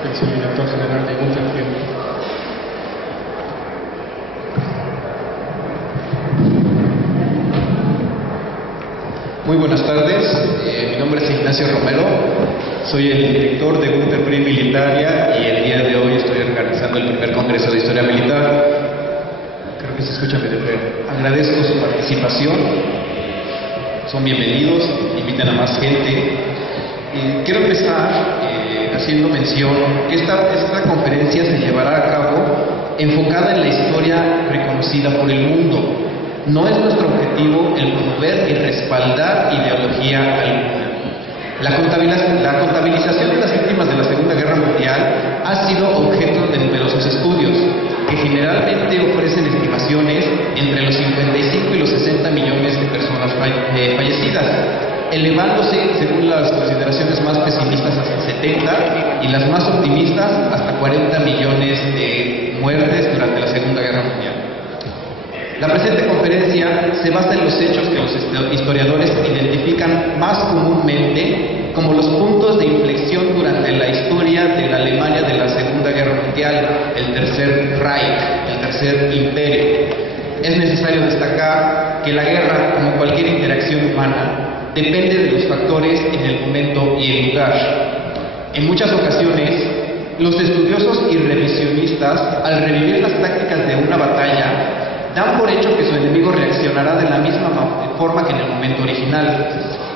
Es el director general de Gutenberg. Muy buenas tardes, mi nombre es Ignacio Romero, soy el director de Gutenberg Militaria y el día de hoy estoy organizando el primer congreso de historia militar. Creo que se escucha medio feo. Agradezco su participación, son bienvenidos, invitan a más gente. Quiero empezar haciendo mención que esta conferencia se llevará a cabo enfocada en la historia reconocida por el mundo. No es nuestro objetivo el promover y respaldar ideología alguna. La contabilización de las víctimas de la Segunda Guerra Mundial ha sido objeto de numerosos estudios, que generalmente ofrecen estimaciones entre los 55 y los 60 millones de personas fallecidas, elevándose según las consideraciones más pesimistas hasta 70 y las más optimistas hasta 40 millones de muertes durante la Segunda Guerra Mundial. La presente conferencia se basa en los hechos que los historiadores identifican más comúnmente como los puntos de inflexión durante la historia de la Alemania de la Segunda Guerra Mundial, el Tercer Reich, el Tercer Imperio. Es necesario destacar que la guerra, como cualquier interacción humana, depende de los factores en el momento y el lugar. En muchas ocasiones, los estudiosos y revisionistas, al revivir las tácticas de una batalla, dan por hecho que su enemigo reaccionará de la misma forma que en el momento original.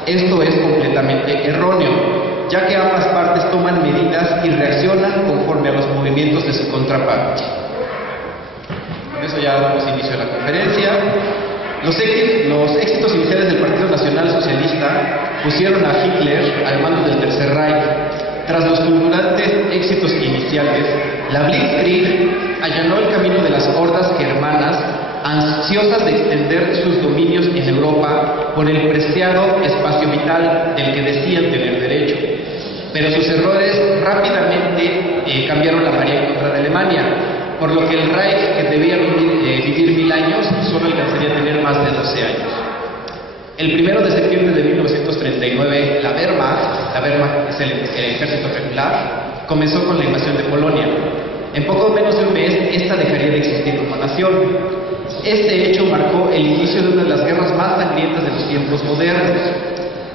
Esto es completamente erróneo, ya que ambas partes toman medidas y reaccionan conforme a los movimientos de su contraparte. Con eso ya damos inicio a la conferencia. Los éxitos iniciales del Partido Nacional Socialista pusieron a Hitler al mando del Tercer Reich. Tras los fulgurantes éxitos iniciales, la Blitzkrieg allanó el camino de las hordas germanas ansiosas de extender sus dominios en Europa por el preciado espacio vital del que decían tener derecho. Pero sus errores rápidamente cambiaron la marea en contra de Alemania, por lo que el Reich, que debía vivir 1000 años, solo alcanzaría a tener más de 12 años. El 1 de septiembre de 1939, la Wehrmacht es el ejército regular, comenzó con la invasión de Polonia. En poco menos de un mes, esta dejaría de existir como nación. Este hecho marcó el inicio de una de las guerras más sangrientas de los tiempos modernos.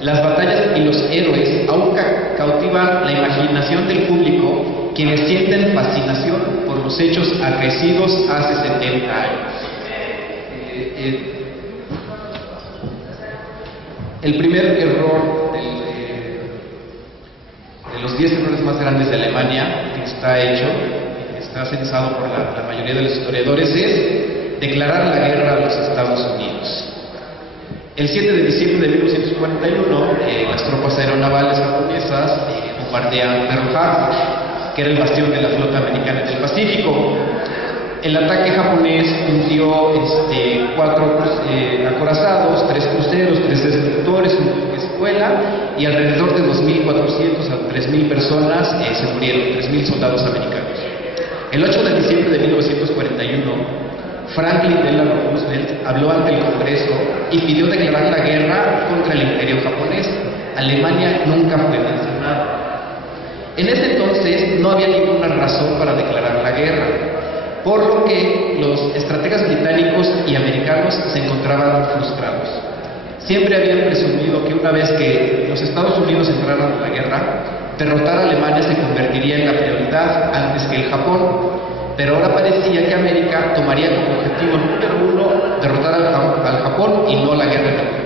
Las batallas y los héroes aún cautivan la imaginación del público, quienes sienten fascinación por los hechos acaecidos hace 70 años. El primer error de los 10 errores más grandes de Alemania, que está censado por la mayoría de los historiadores, es declarar la guerra a los Estados Unidos. El 7 de diciembre de 1941, las tropas aeronavales japonesas bombardean Pearl Harbor, que era el bastión de la flota americana del Pacífico. El ataque japonés hundió 4 acorazados, 3 cruceros, 3 destructores, una escuela, y alrededor de 2.400 a 3.000 personas se murieron, 3.000 soldados americanos. El 8 de diciembre de 1941, Franklin Delano Roosevelt habló ante el Congreso y pidió declarar la guerra contra el Imperio japonés. Alemania nunca fue mencionada. En ese entonces no había ninguna razón para declarar la guerra, por lo que los estrategas británicos y americanos se encontraban frustrados. Siempre habían presumido que una vez que los Estados Unidos entraran en la guerra, derrotar a Alemania se convertiría en la prioridad antes que el Japón. Pero ahora parecía que América tomaría como objetivo número 1 derrotar al Japón y no la guerra en Europa.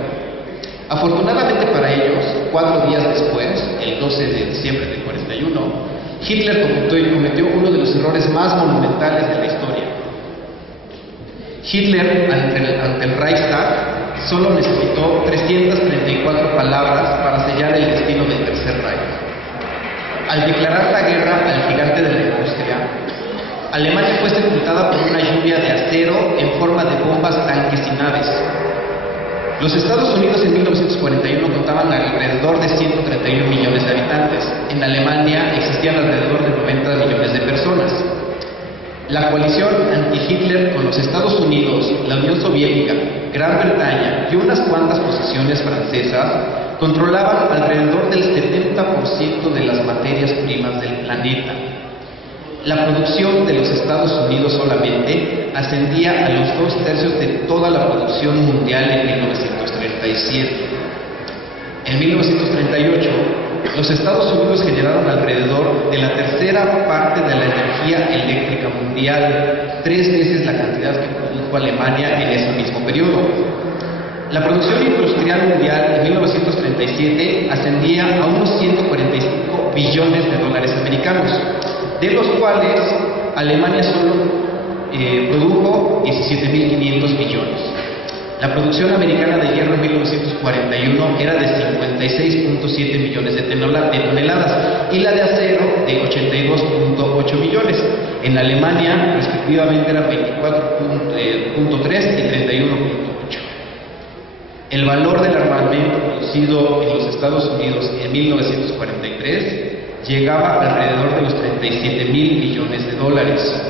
Afortunadamente para ellos, 4 días después, el 12 de diciembre del 41, Hitler cometió uno de los errores más monumentales de la historia. Hitler, ante el Reichstag, solo necesitó 334 palabras para sellar el destino del Tercer Reich. Al declarar la guerra al gigante de la industria, Alemania fue sepultada por una lluvia de acero en forma de bombas, tanques y naves. Los Estados Unidos en 1941 contaban alrededor de 131 millones de habitantes. En Alemania existían alrededor de 90 millones de personas. La coalición anti-Hitler con los Estados Unidos, la Unión Soviética, Gran Bretaña y unas cuantas posesiones francesas controlaban alrededor del 70% de las materias primas del planeta. La producción de los Estados Unidos solamente ascendía a los 2/3 de toda la producción mundial en 1937. En 1938, los Estados Unidos generaron alrededor de la tercera parte de la energía eléctrica mundial, 3 veces la cantidad que produjo Alemania en ese mismo periodo. La producción industrial mundial en 1937 ascendía a unos 145 billones de dólares americanos, de los cuales Alemania solo produjo 17.500 billones. La producción americana de hierro en 1941 era de 56.7 millones de toneladas y la de acero de 82.8 millones. En Alemania, respectivamente, eran 24.3 y 31.8. El valor del armamento producido en los Estados Unidos en 1943 llegaba alrededor de los 37.000 millones de dólares.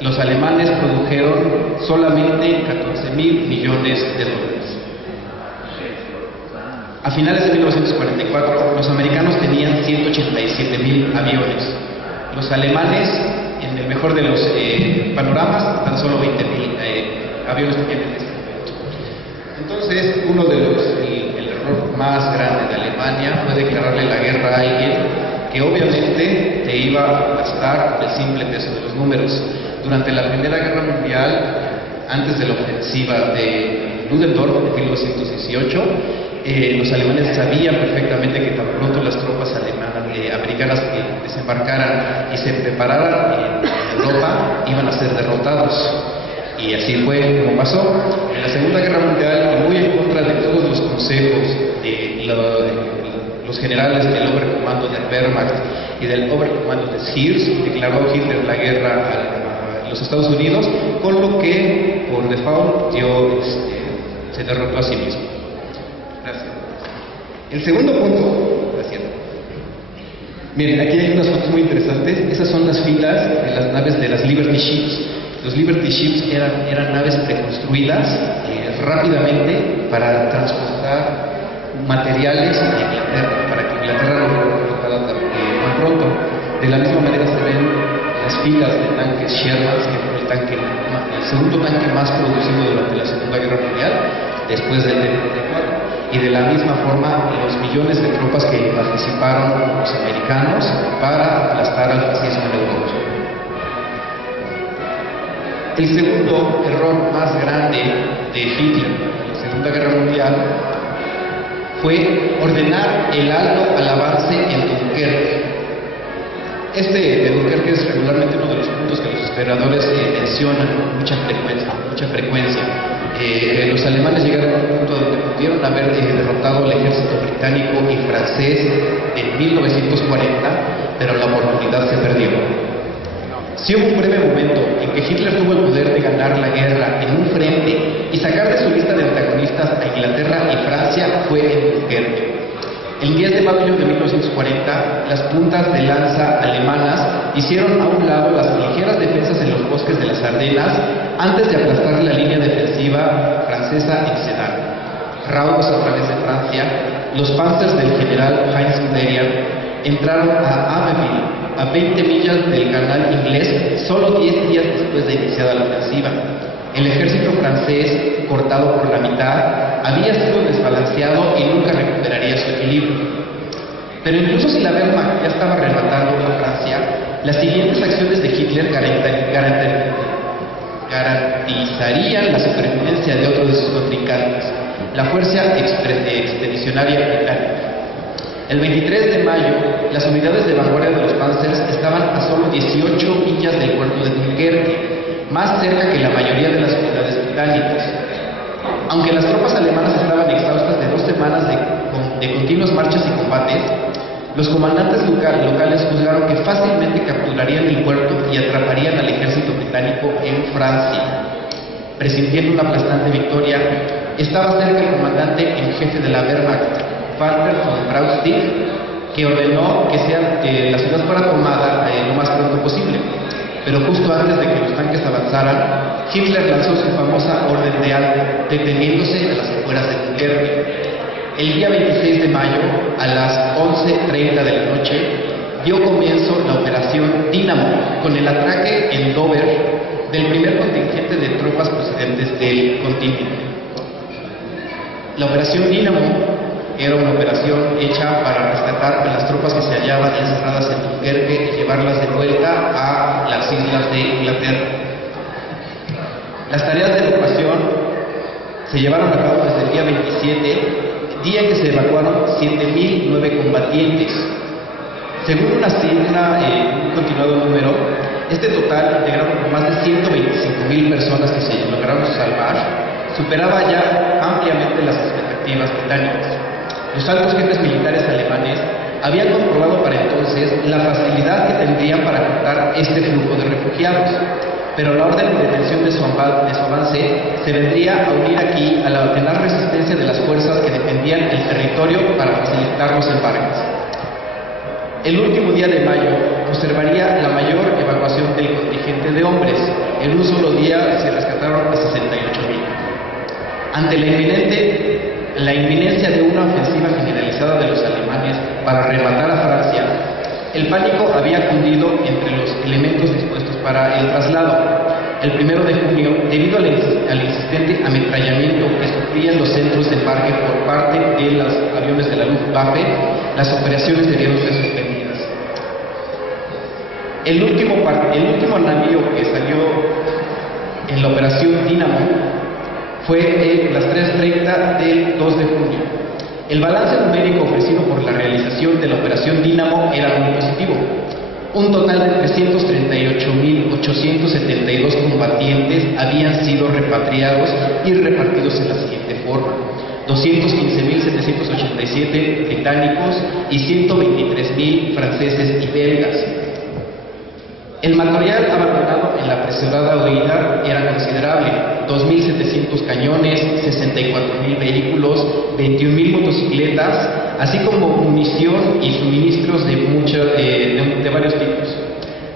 Los alemanes produjeron solamente 14.000 millones de dólares. A finales de 1944, los americanos tenían 187.000 aviones. Los alemanes, en el mejor de los panoramas, tan solo 20.000 aviones tenían en este momento. Entonces, el error más grande de Alemania fue declararle la guerra a alguien que obviamente te iba a aplastar por el simple peso de los números. Durante la Primera Guerra Mundial, antes de la ofensiva de Ludendorff en 1918, los alemanes sabían perfectamente que tan pronto las tropas americanas desembarcaran y se prepararan en Europa, iban a ser derrotados. Y así fue como pasó. En la Segunda Guerra Mundial, y muy en contra de todos los consejos de los generales del Oberkommando der Wehrmacht y del Oberkommando des Heers, declaró Hitler la guerra a los Estados Unidos, con lo que por default se derrotó a sí mismo. Gracias. El segundo punto, gracias. Miren, aquí hay unas fotos muy interesantes. Esas son las filas de las naves de las Liberty Ships. Los Liberty Ships eran naves preconstruidas rápidamente para transportar materiales a Inglaterra, para que Inglaterra no fuera derrotada tan pronto. De la misma manera se ven las filas de tanques Sherman, que fue el segundo tanque más producido durante la Segunda Guerra Mundial, después del D-34. Y de la misma forma, los millones de tropas que participaron los americanos para aplastar al fascismo en Europa. El segundo error más grande de Hitler en la Segunda Guerra Mundial fue ordenar el alto al avance en Dunkerque. De Dunkerque es regularmente uno de los puntos que los historiadores mencionan con mucha frecuencia. Los alemanes llegaron a un punto donde pudieron haber derrotado al ejército británico y francés en 1940, pero la oportunidad se perdió. Sí hubo un breve momento en que Hitler tuvo el poder de ganar la guerra en un frente y sacar de su lista de antagonistas a Inglaterra y Francia fue en Dunkerque. El 10 de mayo de 1940, las puntas de lanza alemanas hicieron a un lado las ligeras defensas en los bosques de las Ardenas antes de aplastar la línea defensiva francesa en Sedan. Raudos a través de Francia, los panzers del general Heinz Guderian entraron a Abbeville, a 20 millas del canal inglés, solo 10 días después de iniciada la ofensiva. El ejército francés, cortado por la mitad, había sido desbalanceado y nunca recuperaría su equilibrio. Pero incluso si la Wehrmacht ya estaba rematando a Francia, las siguientes acciones de Hitler garantizarían la supervivencia de otro de sus contrincantes, la Fuerza Expedicionaria Británica. El 23 de mayo, las unidades de vanguardia de los Panzers estaban a solo 18 millas del puerto de Dunkerque, más cerca que la mayoría de las unidades británicas. Aunque las tropas alemanas estaban exhaustas de 2 semanas de continuas marchas y combates, los comandantes locales juzgaron que fácilmente capturarían el puerto y atraparían al ejército británico en Francia. Presintiendo una aplastante victoria, estaba cerca el comandante en jefe de la Wehrmacht, Walter von Braunstig, que ordenó que la ciudad fuera tomada lo más pronto posible. Pero justo antes de que los tanques avanzaran, Hitler lanzó su famosa orden de alto, deteniéndose a las afueras de Dunkerque. El día 26 de mayo, a las 11:30 de la noche, dio comienzo la operación Dínamo, con el atraque en Dover del primer contingente de tropas procedentes del continente. La operación Dínamo era una operación hecha para rescatar a las tropas que se hallaban encerradas en Dunkerque y llevarlas de vuelta a las islas de Inglaterra. Las tareas de evacuación se llevaron a cabo desde el día 27, día en que se evacuaron 7.009 combatientes. Según un continuado número, este total, integrado por más de 125.000 personas que se lograron salvar, superaba ya ampliamente las expectativas británicas. Los altos jefes militares alemanes habían comprobado para entonces la facilidad que tendrían para cortar este flujo de refugiados, pero la orden de detención de su avance se vendría a unir aquí a la tenaz resistencia de las fuerzas que defendían el territorio para facilitar los embarques. El último día de mayo observaría la mayor evacuación del contingente de hombres. En un solo día se rescataron a 68.000. Ante la inminencia de una ofensiva generalizada de los alemanes para rematar a Francia, el pánico había cundido entre los elementos dispuestos para el traslado. El 1 de junio, debido al insistente ametrallamiento que sufrían los centros de embarque por parte de los aviones de la Luftwaffe, las operaciones debieron ser suspendidas. El último navío que salió en la operación Dínamo fue las 3:30 del 2 de junio. El balance numérico ofrecido por la realización de la operación Dínamo era muy positivo. Un total de 338.872 combatientes habían sido repatriados y repartidos en la siguiente forma: 215.787 británicos y 123.000 franceses y belgas. El material abandonado en la apresurada huida era considerable: 2.700 cañones, 64.000 vehículos, 21.000 motocicletas, así como munición y suministros de varios tipos,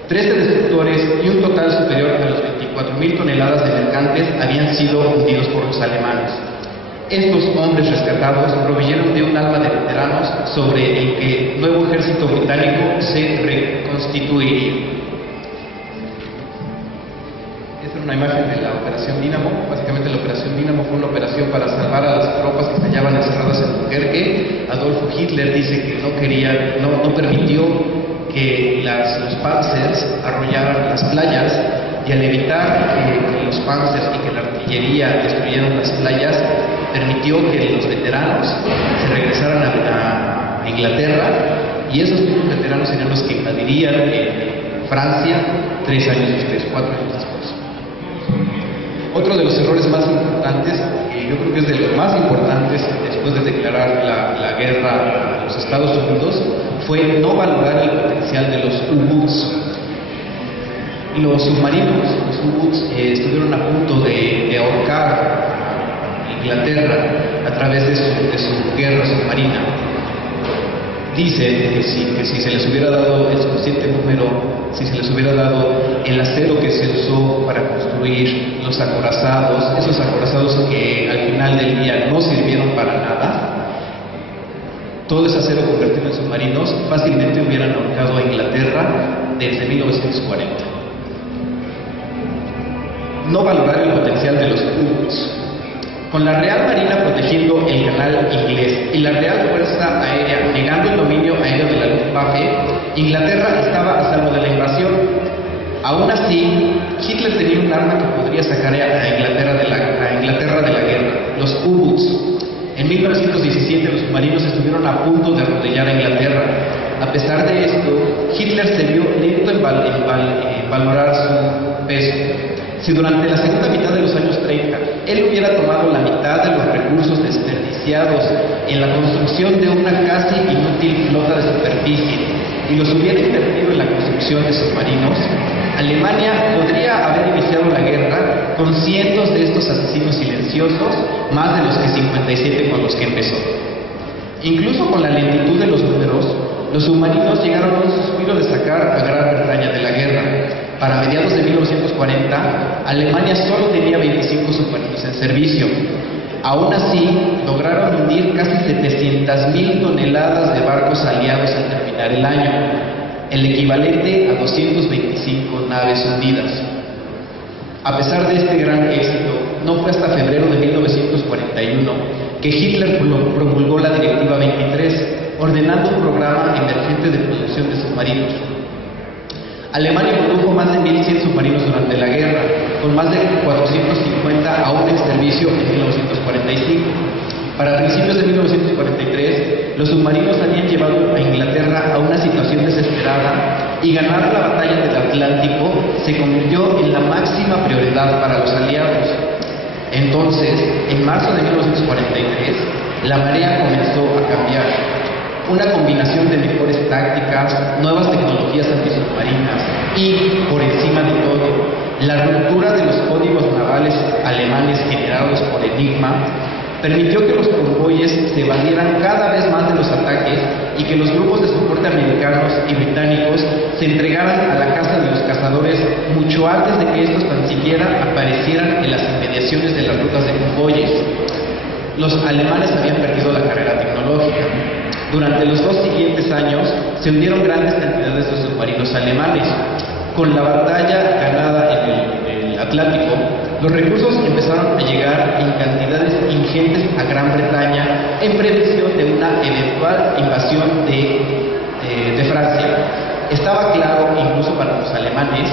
13 destructores y un total superior a los 24.000 toneladas de mercantes habían sido hundidos por los alemanes. Estos hombres rescatados proveyeron de un alma de veteranos sobre el que el nuevo ejército británico se reconstituiría. Esta es una imagen de la operación Dínamo. Básicamente la operación Dínamo fue una operación para salvar a las tropas que se hallaban encerradas en Dunkerque. Adolfo Hitler dice que no permitió que los Panzers arrollaran las playas, y al evitar que los Panzers y que la artillería destruyeran las playas, permitió que los veteranos se regresaran a Inglaterra, y esos mismos veteranos serían los que invadirían Francia 4 años después. Otro de los errores más importantes, y yo creo que es de los más importantes después de declarar la guerra a los Estados Unidos, fue no valorar el potencial de los U-Boots. Los submarinos, los U-Boots, estuvieron a punto de ahorcar a Inglaterra a través de su guerra submarina. Dicen que si se les hubiera dado el suficiente número, si se les hubiera dado el acero que se usó para construir los acorazados, esos acorazados que al final del día no sirvieron para nada, todo ese acero convertido en submarinos fácilmente hubieran ahorcado a Inglaterra desde 1940. No valorar el potencial de los U-Boots. Con la Real Marina protegiendo el canal inglés y la Real Fuerza Aérea negando el dominio aéreo de la Luftwaffe, Inglaterra estaba a salvo de la invasión. Aún así, Hitler tenía un arma que podría sacar a Inglaterra de la guerra: los U-Boots. En 1917 los submarinos estuvieron a punto de arrodillar a Inglaterra. A pesar de esto, Hitler se vio lento en valorar su peso. Si durante la segunda mitad de los años 30 él hubiera tomado la mitad de los recursos desperdiciados en la construcción de una casi inútil flota de superficie y los hubiera invertido en la construcción de submarinos, Alemania podría haber iniciado la guerra con cientos de estos asesinos silenciosos, más de los que 57 con los que empezó. Incluso con la lentitud de los números, los submarinos llegaron a un suspiro de sacar a Gran Bretaña de la guerra. Para mediados de 1940, Alemania solo tenía 25 submarinos en servicio. Aún así, lograron hundir casi 700.000 toneladas de barcos aliados al terminar el año. el equivalente a 225 naves hundidas. A pesar de este gran éxito, no fue hasta febrero de 1941 que Hitler promulgó la Directiva 23, ordenando un programa emergente de producción de submarinos. Alemania produjo más de 1.100 submarinos durante la guerra, con más de 450 aún en servicio en 1945. Para principios de 1943, los submarinos habían llevado a Inglaterra a una situación desesperada y ganar la batalla del Atlántico se convirtió en la máxima prioridad para los aliados. Entonces, en marzo de 1943, la marea comenzó a cambiar. Una combinación de mejores tácticas, nuevas tecnologías antisubmarinas y, por encima de todo, la ruptura de los códigos navales alemanes generados por Enigma permitió que los convoyes se evadieran cada vez más de los ataques y que los grupos de soporte americanos y británicos se entregaran a la caza de los cazadores mucho antes de que estos tan siquiera aparecieran en las inmediaciones de las rutas de convoyes. Los alemanes habían perdido la carrera tecnológica. Durante los 2 siguientes años se hundieron grandes cantidades de submarinos alemanes. Con la batalla ganada en el Atlántico, los recursos empezaron a llegar en cantidades ingentes a Gran Bretaña en previsión de una eventual invasión de Francia. Estaba claro, incluso para los alemanes,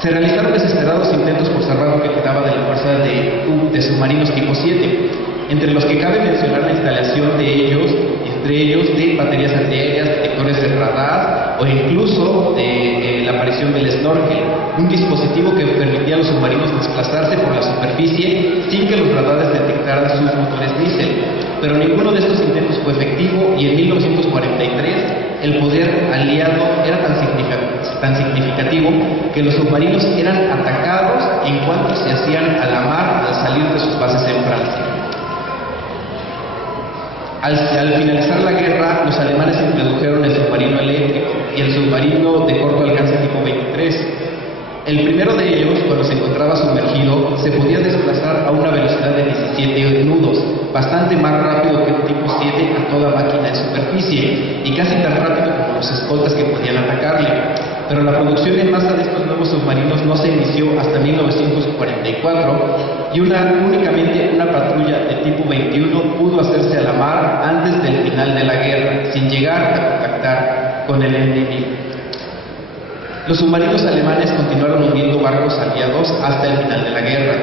se realizaron desesperados intentos por salvar lo que quedaba de la fuerza de submarinos tipo 7, entre los que cabe mencionar la instalación de ellos, entre ellos de baterías antiaéreas, detectores de radar o incluso la aparición del snorkel, un dispositivo que permitía a los submarinos desplazarse por la superficie sin que los radares detectaran sus motores diésel. Pero ninguno de estos intentos fue efectivo y en 1943 el poder aliado era tan significativo que los submarinos eran atacados en cuanto se hacían a la mar al salir de sus bases en Francia. Al finalizar la guerra, los alemanes introdujeron el submarino eléctrico y el submarino de corto alcance tipo 23. El primero de ellos, cuando se encontraba sumergido, se podía desplazar a una velocidad de 17 nudos, bastante más rápido que un tipo 7 a toda máquina en superficie, y casi tan rápido como los escoltas que podían atacarle. Pero la producción en masa de estos nuevos submarinos no se inició hasta 1944 y únicamente una patrulla de tipo 21 pudo hacerse a la mar antes del final de la guerra, sin llegar a contactar con el enemigo. Los submarinos alemanes continuaron hundiendo barcos aliados hasta el final de la guerra,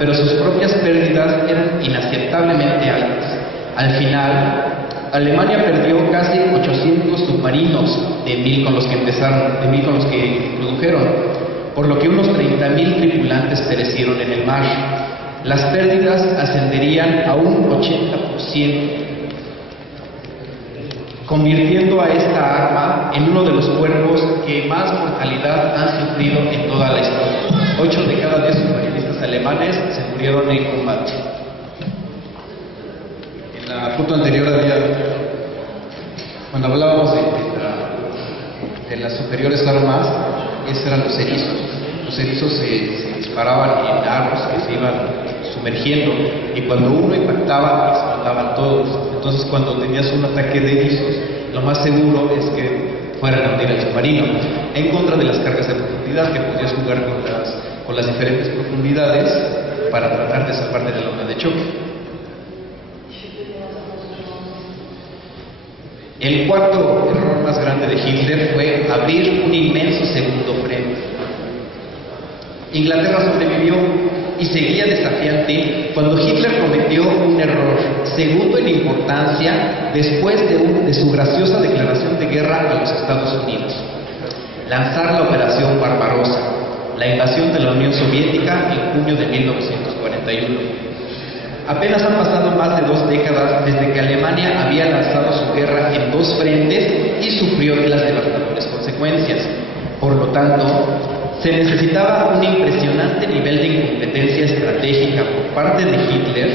pero sus propias pérdidas eran inaceptablemente altas. Al final, Alemania perdió casi 800 submarinos de 1.000 con los que empezaron, de 1.000 con los que produjeron, por lo que unos 30.000 tripulantes perecieron en el mar. Las pérdidas ascenderían a un 80%, convirtiendo a esta arma en uno de los cuerpos que más mortalidad han sufrido en toda la historia. 8 de cada 10 submarinistas alemanes se murieron en combate. En la foto anterior cuando hablábamos de las superiores armas, esos eran los erizos. Los erizos se disparaban en armas que se iban sumergiendo y cuando uno impactaba, explotaban todos. Entonces, cuando tenías un ataque de erizos, lo más seguro es que fueran a hundir el submarino, en contra de las cargas de profundidad, que podías jugar con las diferentes profundidades para tratar de salvarte de la onda de choque. El cuarto error más grande de Hitler fue abrir un inmenso segundo frente. Inglaterra sobrevivió y seguía desafiante cuando Hitler cometió un error, segundo en importancia después de su graciosa declaración de guerra a los Estados Unidos: lanzar la Operación Barbarossa, la invasión de la Unión Soviética en junio de 1941. Apenas han pasado más de 2 décadas desde que Alemania había lanzado su guerra en 2 frentes y sufrió de las devastadoras consecuencias. Por lo tanto, se necesitaba un impresionante nivel de incompetencia estratégica por parte de Hitler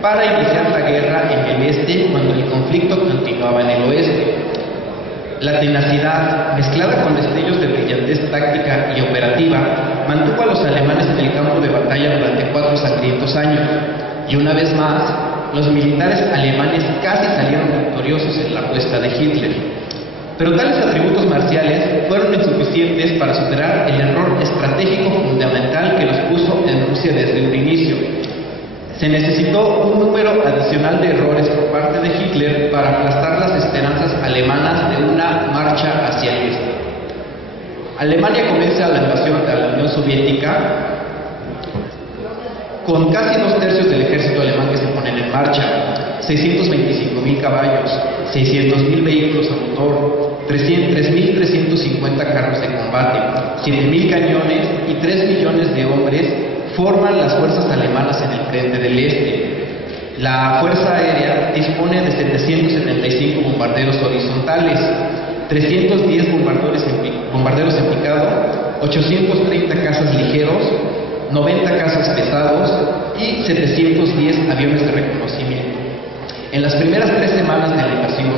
para iniciar la guerra en el este cuando el conflicto continuaba en el oeste. La tenacidad, mezclada con destellos de brillantez táctica y operativa, mantuvo a los alemanes en el campo de batalla durante 4 sangrientos años. Y una vez más, los militares alemanes casi salieron victoriosos en la apuesta de Hitler. Pero tales atributos marciales fueron insuficientes para superar el error estratégico fundamental que los puso en Rusia desde un inicio. Se necesitó un número adicional de errores por parte de Hitler para aplastar las esperanzas alemanas de una marcha hacia el este. Alemania comienza la invasión a la Unión Soviética con casi 2/3 del ejército alemán que se ponen en marcha, 625.000 caballos, 600.000 vehículos a motor, 3.350 carros de combate, 7.000 cañones y 3 millones de hombres forman las fuerzas alemanas en el frente del este. La Fuerza Aérea dispone de 775 bombarderos horizontales, 310 bombarderos en picado, 830 cazas ligeros, 90 cazas pesados y 710 aviones de reconocimiento. En las primeras 3 semanas de la invasión,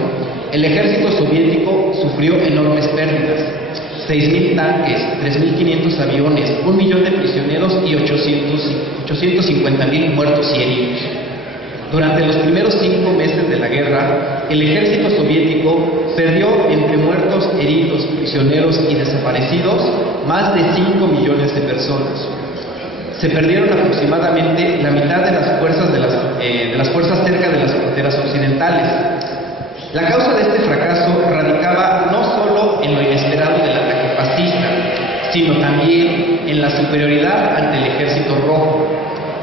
el ejército soviético sufrió enormes pérdidas: 6.000 tanques, 3.500 aviones, 1 millón de prisioneros y 850.000 muertos y heridos. Durante los primeros 5 meses de la guerra, el ejército soviético perdió entre muertos, heridos, prisioneros y desaparecidos más de 5 millones de personas. Se perdieron aproximadamente la mitad de las fuerzas cerca de las fronteras occidentales. La causa de este fracaso radicaba no solo en lo inesperado del ataque fascista, sino también en la superioridad ante el ejército rojo,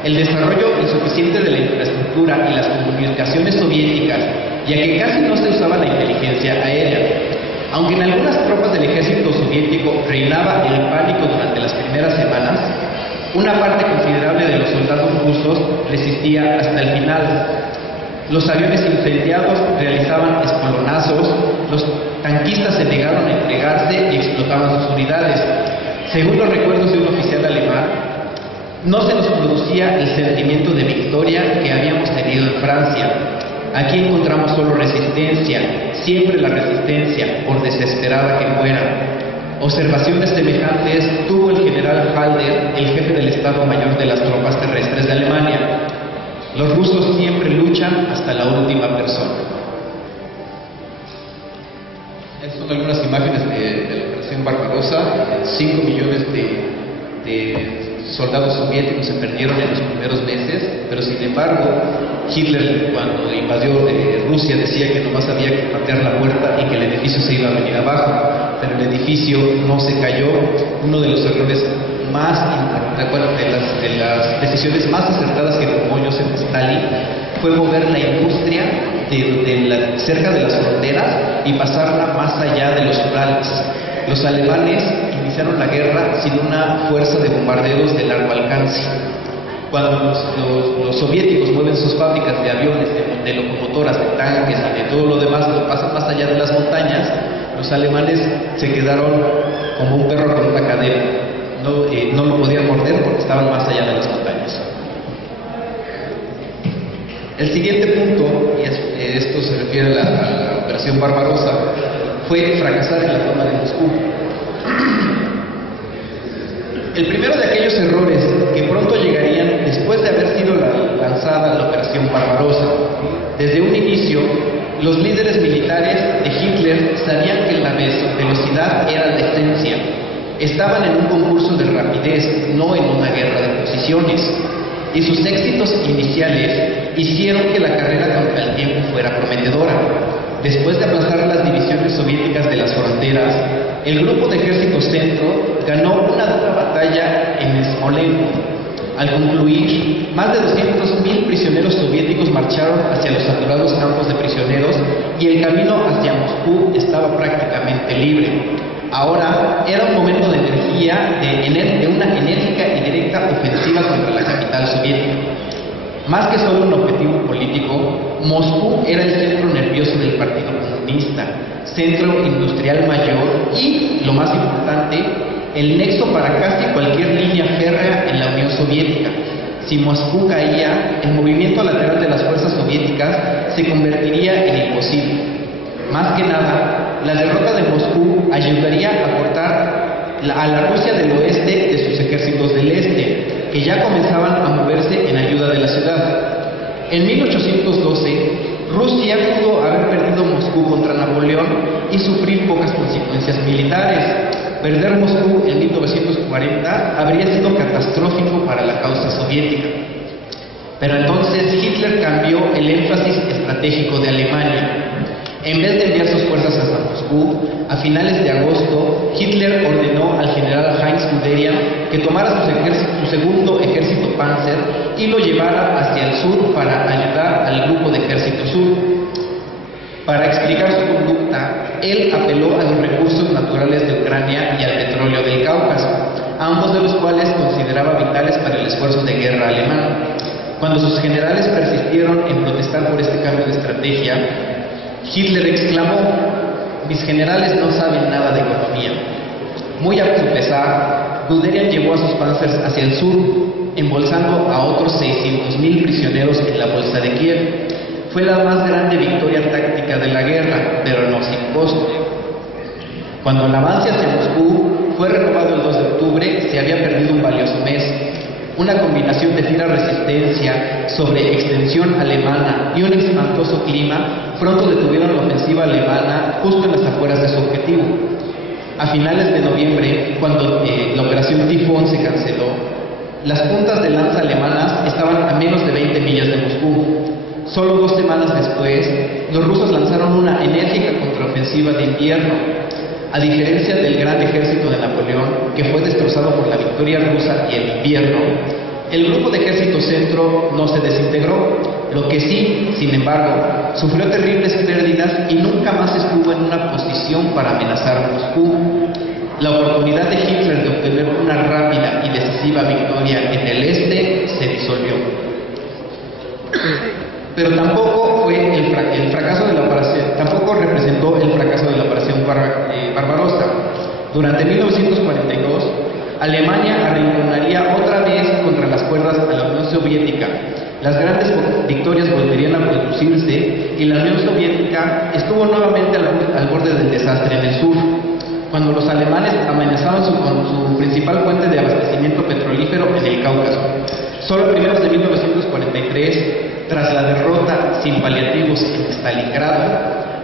el desarrollo insuficiente de la infraestructura y las comunicaciones soviéticas, ya que casi no se usaba la inteligencia aérea. Aunque en algunas tropas del ejército soviético reinaba el pánico durante las primeras semanas, una parte considerable de los soldados rusos resistía hasta el final. Los aviones incendiados realizaban espolonazos, los tanquistas se negaron a entregarse y explotaban sus unidades. Según los recuerdos de un oficial alemán, no se nos producía el sentimiento de victoria que habíamos tenido en Francia. Aquí encontramos solo resistencia, siempre la resistencia, por desesperada que fuera. Observaciones semejantes tuvo el general Halder, el jefe del Estado Mayor de las tropas terrestres de Alemania. Los rusos siempre luchan hasta la última persona. Estas son algunas imágenes de la Operación Barbarossa. 5 millones de soldados soviéticos se perdieron en los primeros meses, pero sin embargo, Hitler, cuando invadió Rusia, decía que nomás había que patear la puerta y que el edificio se iba a venir abajo, pero el edificio no se cayó. Uno de los errores más importantes, de las decisiones más acertadas que tomó Joseph Stalin, fue mover la industria cerca de las fronteras y pasarla más allá de los Urales. Los alemanes iniciaron la guerra sin una fuerza de bombarderos de largo alcance. Cuando los soviéticos mueven sus fábricas de aviones, de locomotoras, de tanques y de todo lo demás, lo pasan más allá de las montañas, los alemanes se quedaron como un perro con una cadena. No lo podían morder porque estaban más allá de las montañas. El siguiente punto, y esto se refiere a la Operación Barbarossa, fue fracasar en la toma de Moscú. El primero de aquellos errores que pronto llegarían después de haber sido lanzada la Operación Barbarossa. Desde un inicio, los líderes militares de Hitler sabían que la velocidad era la esencia. Estaban en un concurso de rapidez, no en una guerra de posiciones. Y sus éxitos iniciales hicieron que la carrera contra el tiempo fuera prometedora. Después de aplastar las divisiones soviéticas de las fronteras, el grupo de ejército centro ganó una dura batalla en Smolensk. Al concluir, más de 200.000 prisioneros soviéticos marcharon hacia los saturados campos de prisioneros y el camino hacia Moscú estaba prácticamente libre. Ahora era un momento de energía, de una enérgica y directa ofensiva contra la capital soviética. Más que solo un objetivo político, Moscú era el centro nervioso del Partido Comunista, centro industrial mayor y, lo más importante, el nexo para casi cualquier línea férrea en la Unión Soviética. Si Moscú caía, el movimiento lateral de las fuerzas soviéticas se convertiría en imposible. Más que nada, la derrota de Moscú ayudaría a cortar a la Rusia del oeste de sus ejércitos del este, que ya comenzaban a moverse en ayuda de la ciudad. En 1812, Rusia pudo haber perdido Moscú contra Napoleón y sufrir pocas consecuencias militares. Perder Moscú en 1940 habría sido catastrófico para la causa soviética. Pero entonces Hitler cambió el énfasis estratégico de Alemania. En vez de enviar sus fuerzas hasta Moscú, a finales de agosto, Hitler ordenó al general Heinz Guderian que tomara su segundo ejército Panzer y lo llevara hacia el sur para ayudar al grupo de ejército sur. Para explicar su conducta, él apeló a los recursos naturales de Ucrania y al petróleo del Cáucaso, ambos de los cuales consideraba vitales para el esfuerzo de guerra alemán. Cuando sus generales persistieron en protestar por este cambio de estrategia, Hitler exclamó: "Mis generales no saben nada de economía". Muy a su pesar, Guderian llevó a sus panzers hacia el sur, embolsando a otros 600.000 prisioneros en la bolsa de Kiev. Fue la más grande victoria táctica de la guerra, pero no sin costo. Cuando el avance hacia Moscú fue renovado el 2 de octubre, se había perdido un valioso mes. Una combinación de fina resistencia sobre extensión alemana y un espantoso clima pronto detuvieron la ofensiva alemana justo en las afueras de su objetivo. A finales de noviembre, cuando la operación Tifón se canceló, las puntas de lanza alemanas estaban a menos de 20 millas de Moscú. Solo 2 semanas después, los rusos lanzaron una enérgica contraofensiva de invierno. A diferencia del gran ejército de Napoleón, que fue destrozado por la victoria rusa y el invierno, el grupo de ejército centro no se desintegró, lo que sí, sin embargo, sufrió terribles pérdidas y nunca más estuvo en una posición para amenazar Moscú. La oportunidad de Hitler de obtener una rápida y decisiva victoria en el este se disolvió. Pero tampoco representó el fracaso de la operación Barbarossa. Durante 1942, Alemania arrinconaría otra vez contra las cuerdas a la Unión Soviética. Las grandes victorias volverían a producirse y la Unión Soviética estuvo nuevamente al borde del desastre en el sur. Cuando los alemanes amenazaban con su principal fuente de abastecimiento petrolífero en el Cáucaso. Solo a primeros de 1943, tras la derrota sin paliativos en Stalingrado,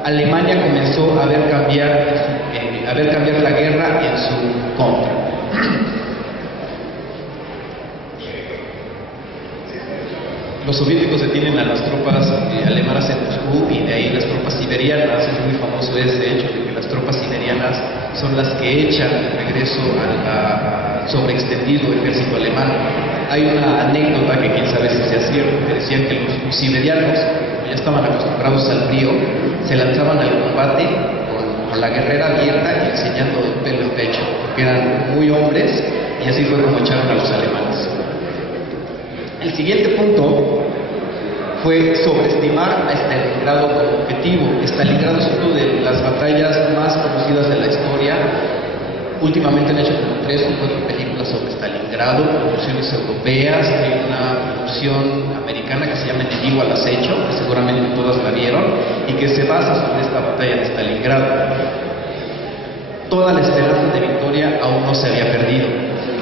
Alemania comenzó a ver cambiar la guerra en su contra. Los soviéticos detienen a las tropas alemanas en Moscú y de ahí las tropas siberianas. Es muy famoso ese hecho de que las tropas siberianas son las que echan de regreso al sobreextendido ejército alemán. Hay una anécdota que quién sabe si sea cierto, que decían que los siberianos, como ya estaban acostumbrados al frío, se lanzaban al combate con la guerrera abierta y enseñando el pelo en pecho, porque eran muy hombres y así fue como echaron a los alemanes. El siguiente punto fue sobreestimar a Stalingrado como objetivo. Stalingrado es una de las batallas más conocidas de la historia. Últimamente han hecho como 3 o 4 películas sobre Stalingrado, producciones europeas. Hay una producción americana que se llama Enemigo al Acecho, que seguramente todas la vieron, y que se basa sobre esta batalla de Stalingrado. Toda la esperanza de victoria aún no se había perdido.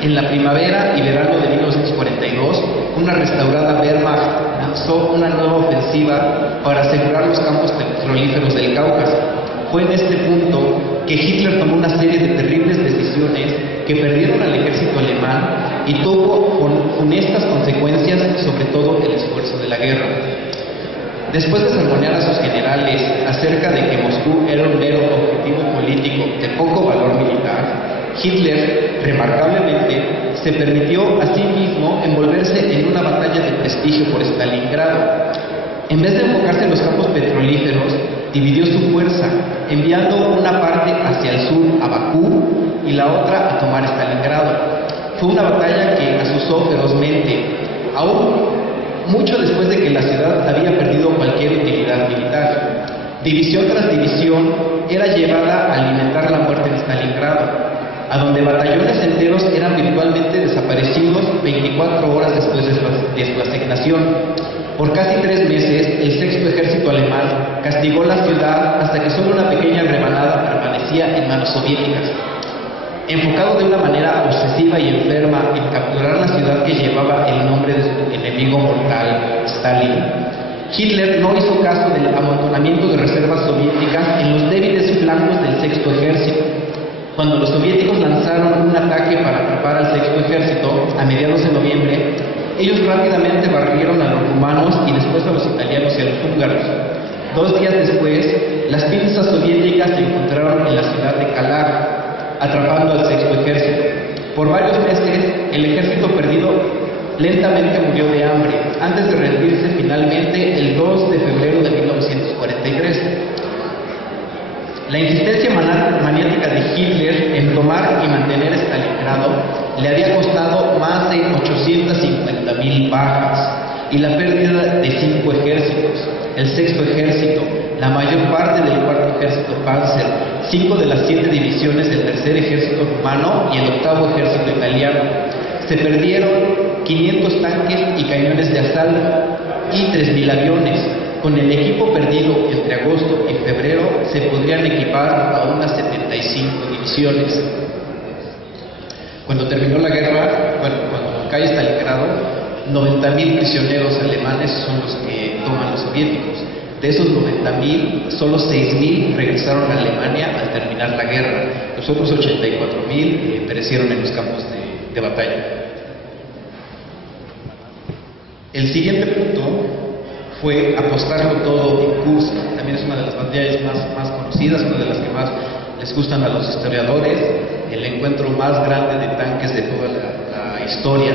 En la primavera y verano de 1942, una restaurada Wehrmacht lanzó una nueva ofensiva para asegurar los campos petrolíferos del Cáucaso. Fue en este punto que Hitler tomó una serie de terribles decisiones que perdieron al ejército alemán y tuvo funestas consecuencias sobre todo el esfuerzo de la guerra. Después de sermonear a sus generales acerca de que Moscú era un mero objetivo político de poco valor militar, Hitler, remarcablemente, se permitió a sí mismo envolverse en una batalla de prestigio por Stalingrado. En vez de enfocarse en los campos petrolíferos, dividió su fuerza, enviando una parte hacia el sur a Bakú y la otra a tomar Stalingrado. Fue una batalla que asusó ferozmente, aún mucho después de que la ciudad había perdido cualquier utilidad militar. División tras división era llevada a alimentar la muerte en Stalingrado, a donde batallones enteros eran virtualmente desaparecidos 24 horas después de su asignación. Por casi 3 meses, el sexto ejército alemán castigó la ciudad hasta que solo una pequeña rebanada permanecía en manos soviéticas. Enfocado de una manera obsesiva y enferma en capturar la ciudad que llevaba el nombre de su enemigo mortal, Stalin, Hitler no hizo caso del amontonamiento de reservas soviéticas en los débiles flancos del Sexto Ejército. Cuando los soviéticos lanzaron un ataque para atrapar al Sexto Ejército a mediados de noviembre, ellos rápidamente barrieron a los rumanos y después a los italianos y a los húngaros. 2 días después, las pinzas soviéticas se encontraron en la ciudad de Kalar, atrapando al Sexto Ejército. Por varios meses, el ejército perdido lentamente murió de hambre, antes de rendirse finalmente el 2 de febrero de 1943. La insistencia maniática de Hitler en tomar y mantener Stalingrado le había costado más de 850.000 bajas y la pérdida de 5 ejércitos: el Sexto Ejército, la mayor parte del Cuarto Ejército Panzer, 5 de las 7 divisiones del Tercer Ejército Rumano y el Octavo Ejército Italiano. Se perdieron 500 tanques y cañones de asalto y 3.000 aviones. Con el equipo perdido entre agosto y febrero, se podrían equipar a unas 75 divisiones. Cuando terminó la guerra, cuando cae Stalingrado, 90.000 prisioneros alemanes son los que toman los soviéticos. De esos 90.000, solo 6.000 regresaron a Alemania al terminar la guerra. Los otros 84.000 perecieron en los campos de batalla. El siguiente punto fue apostarlo todo en Kursk. También es una de las batallas más conocidas, una de las que más les gustan a los historiadores, el encuentro más grande de tanques de toda la historia.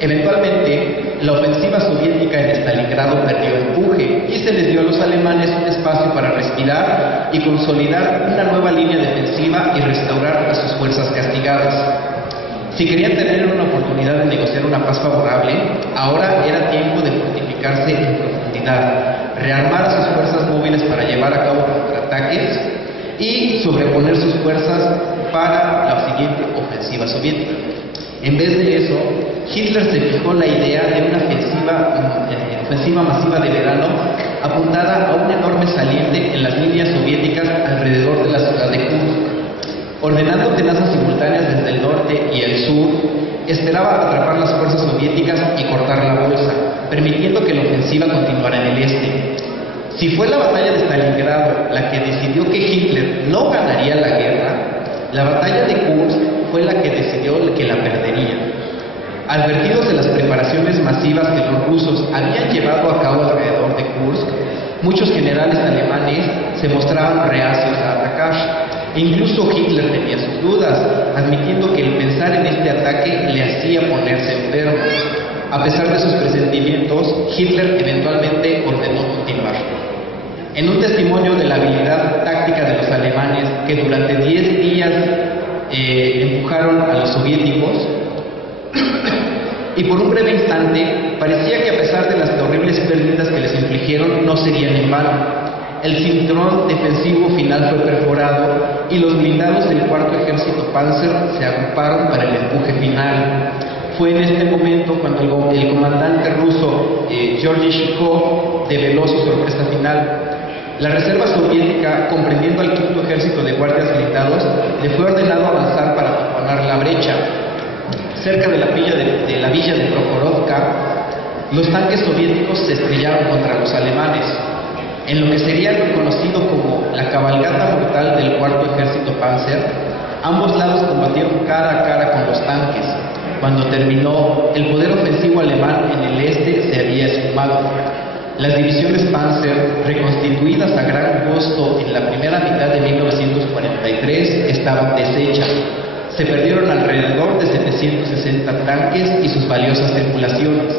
Eventualmente, la ofensiva soviética en Stalingrado perdió empuje y se les dio a los alemanes un espacio para respirar y consolidar una nueva línea defensiva y restaurar a sus fuerzas castigadas. Si querían tener una oportunidad de negociar una paz favorable, ahora era tiempo de fortificarse en profundidad, rearmar a sus fuerzas móviles para llevar a cabo contraataques y sobreponer sus fuerzas para la siguiente ofensiva soviética. En vez de eso, Hitler se fijó la idea de una ofensiva masiva de verano apuntada a un enorme saliente en las líneas soviéticas alrededor de la ciudad de Kursk. Ordenando tenazas simultáneas desde el norte y el sur, esperaba atrapar las fuerzas soviéticas y cortar la bolsa, permitiendo que la ofensiva continuara en el este. Si fue la batalla de Stalingrado la que decidió que Hitler no ganaría la guerra, la batalla de Kursk fue la que decidió que la perdería. Advertidos de las preparaciones masivas que los rusos habían llevado a cabo alrededor de Kursk, muchos generales alemanes se mostraban reacios a atacar. Incluso Hitler tenía sus dudas, admitiendo que el pensar en este ataque le hacía ponerse enfermo. A pesar de sus presentimientos, Hitler eventualmente ordenó continuar. En un testimonio de la habilidad táctica de los alemanes, que durante 10 días empujaron a los soviéticos, y por un breve instante parecía que a pesar de las horribles pérdidas que les infligieron, no serían en vano. El cinturón defensivo final fue perforado y los blindados del Cuarto Ejército Panzer se agruparon para el empuje final. Fue en este momento cuando el comandante ruso Georgy Zhukov develó su sorpresa final. La reserva soviética, comprendiendo al Quinto Ejército de guardias blindados, le fue ordenado avanzar para taponar la brecha. Cerca de la villa de Prokhorovka, los tanques soviéticos se estrellaron contra los alemanes. En lo que sería reconocido como la cabalgata mortal del Cuarto Ejército Panzer, ambos lados combatieron cara a cara con los tanques. Cuando terminó, el poder ofensivo alemán en el este se había esfumado. Las divisiones Panzer, reconstituidas a gran costo en la primera mitad de 1943, estaban deshechas. Se perdieron alrededor de 760 tanques y sus valiosas tripulaciones,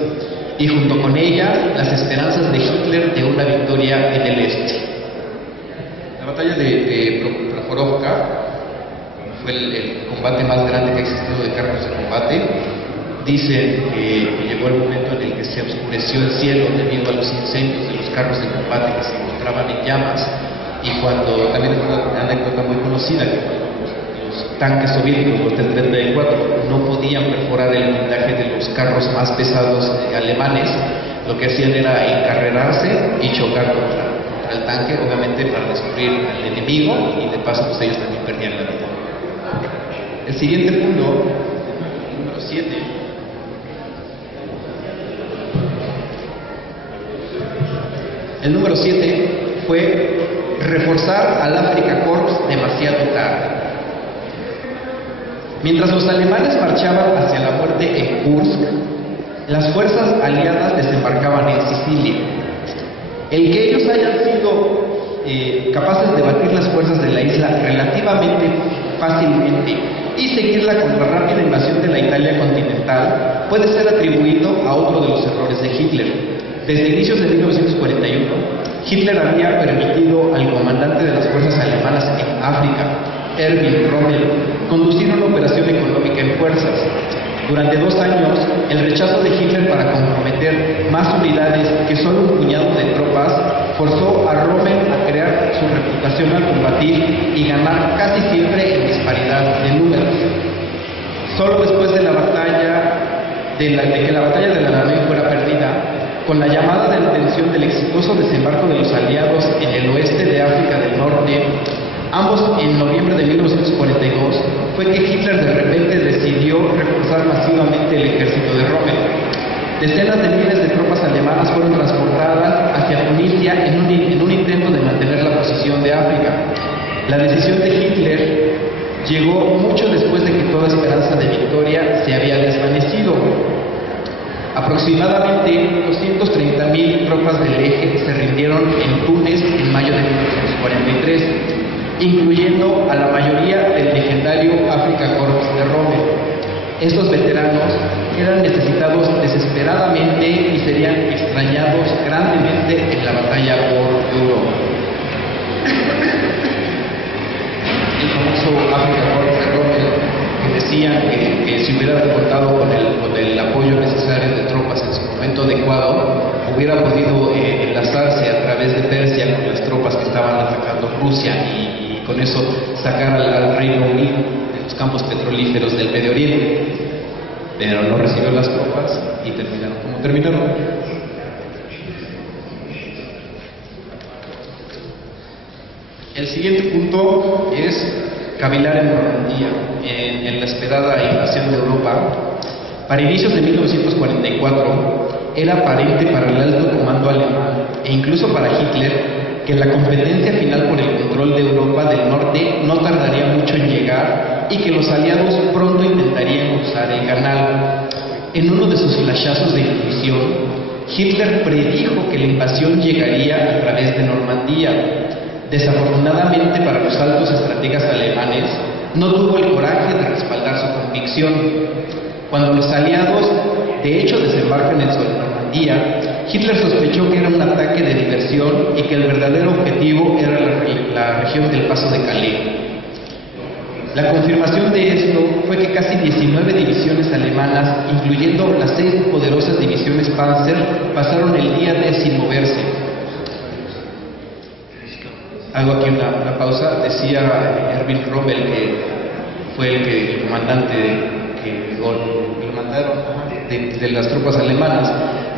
y junto con ella las esperanzas de Hitler de una victoria en el este. La batalla de Prokhorovka fue el combate más grande que ha existido de carros de combate. Dicen que llegó el momento en el que se oscureció el cielo debido a los incendios de los carros de combate que se encontraban en llamas, y cuando, también es una anécdota muy conocida, que los tanques soviéticos, los del 34, no podían perforar el blindaje de los carros más pesados alemanes, lo que hacían era encarrerarse y chocar contra el tanque, obviamente para destruir al enemigo, y de paso pues ellos también perdían la vida. El siguiente punto, el número 7, El número 7 fue reforzar al Afrika Korps demasiado tarde. Mientras los alemanes marchaban hacia la muerte en Kursk, las fuerzas aliadas desembarcaban en Sicilia. El que ellos hayan sido capaces de batir las fuerzas de la isla relativamente fácilmente y seguirla con la rápida invasión de la Italia continental puede ser atribuido a otro de los errores de Hitler. Desde inicios de 1941, Hitler había permitido al comandante de las fuerzas alemanas en África, Erwin Rommel, conducir una operación económica en fuerzas. Durante 2 años, el rechazo de Hitler para comprometer más unidades que solo un puñado de tropas forzó a Rommel a crear su reputación al combatir y ganar casi siempre en disparidad de números. Solo después de la batalla, de que la batalla de la Alamein fuera perdida, con la llamada de atención del exitoso desembarco de los aliados en el oeste de África del Norte, ambos en noviembre de 1942, fue que Hitler de repente decidió reforzar masivamente el ejército de Rommel. Decenas de miles de tropas alemanas fueron transportadas hacia Tunisia en un intento de mantener la posición de África. La decisión de Hitler llegó mucho después de que toda esperanza de victoria se había desvanecido. Aproximadamente 230.000 tropas del eje se rindieron en Túnez en mayo de 1943, incluyendo a la mayoría del legendario Afrika Korps de Rommel. Estos veteranos eran necesitados desesperadamente y serían extrañados grandemente en la batalla por Europa. El famoso Afrika Korps de Rommel, que decían que si hubiera contado con el apoyo necesario de tropas en su momento adecuado, hubiera podido enlazarse a través de Persia con las tropas que estaban atacando Rusia y con eso sacar al Reino Unido de los campos petrolíferos del Medio Oriente. Pero no recibió las tropas y terminaron como terminaron. El siguiente punto es cavilar en Normandía, en la esperada invasión de Europa. Para inicios de 1944, era aparente para el alto comando alemán e incluso para Hitler que la competencia final por el control de Europa del Norte no tardaría mucho en llegar y que los aliados pronto intentarían cruzar el canal. En uno de sus flashazos de intuición, Hitler predijo que la invasión llegaría a través de Normandía. Desafortunadamente para los altos estrategas alemanes, no tuvo el coraje de respaldar su convicción. Cuando los aliados de hecho desembarcan en Normandía, Hitler sospechó que era un ataque de diversión y que el verdadero objetivo era la región del Paso de Calais. La confirmación de esto fue que casi 19 divisiones alemanas, incluyendo las 6 poderosas divisiones Panzer, pasaron el día D sin moverse. Hago aquí una pausa. Decía Erwin Rommel, que fue el comandante que lo mandaron de las tropas alemanas,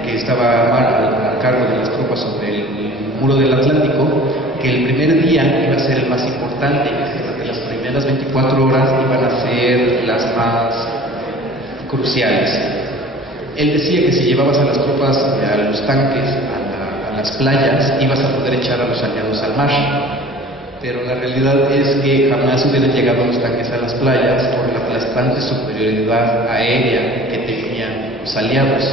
que estaba a cargo de las tropas sobre el muro del Atlántico, que el primer día iba a ser el más importante, que las primeras 24 horas iban a ser las más cruciales. Él decía que si llevabas a las tropas, a los tanques, a las playas, ibas a poder echar a los aliados al mar. Pero la realidad es que jamás hubieran llegado los tanques a las playas por la aplastante superioridad aérea que tenían los aliados.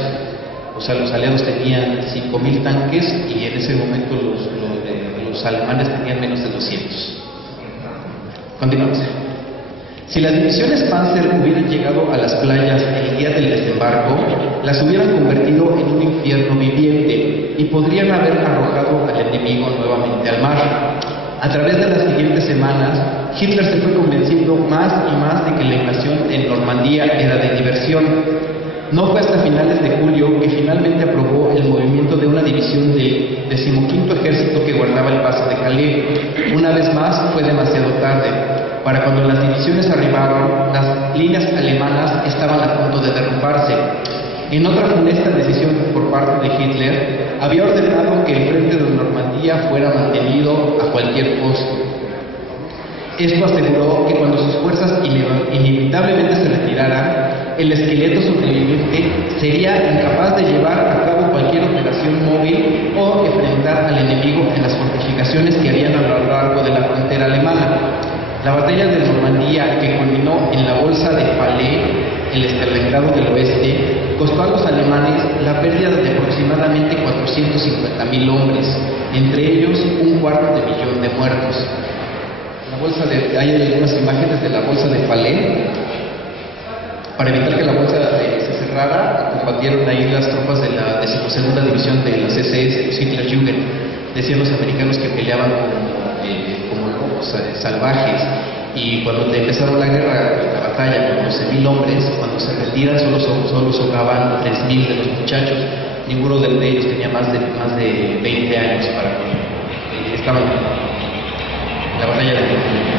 O sea, los aliados tenían 5.000 tanques y en ese momento los alemanes tenían menos de 200. Continuamos. Si las divisiones Panzer hubieran llegado a las playas el día del desembarco, las hubieran convertido en un infierno viviente y podrían haber arrojado al enemigo nuevamente al mar. A través de las siguientes semanas, Hitler se fue convenciendo más y más de que la invasión en Normandía era de diversión. No fue hasta finales de julio que finalmente aprobó el movimiento de una división del 15º Ejército que guardaba el Paso de Calais. Una vez más, fue demasiado tarde. Para cuando las divisiones arribaron, las líneas alemanas estaban a punto de derrumbarse. En otra funesta decisión por parte de Hitler, había ordenado que el frente de Normandía fuera mantenido a cualquier costo. Esto aseguró que cuando sus fuerzas inevitablemente se retiraran, el esqueleto sobreviviente sería incapaz de llevar a cabo cualquier operación móvil o enfrentar al enemigo fortificaciones que habían a lo largo de la frontera alemana. La batalla de Normandía, que culminó en la bolsa de Falaise, el Stalingrado del oeste, costó a los alemanes la pérdida de aproximadamente 450.000 hombres, entre ellos 250.000 de muertos. Hay algunas imágenes de la bolsa de Falaise. Para evitar que la bolsa se cerrara, combatieron ahí las tropas de la 12ª división de las SS, los Hitlerjugend. Decían los americanos que peleaban como lobos salvajes, y cuando empezaron la guerra, la batalla, con 12.000 hombres, cuando se retiran solo sobraban 3.000 de los muchachos. Ninguno de ellos tenía más de 20 años para que estaban en la batalla de Normandía.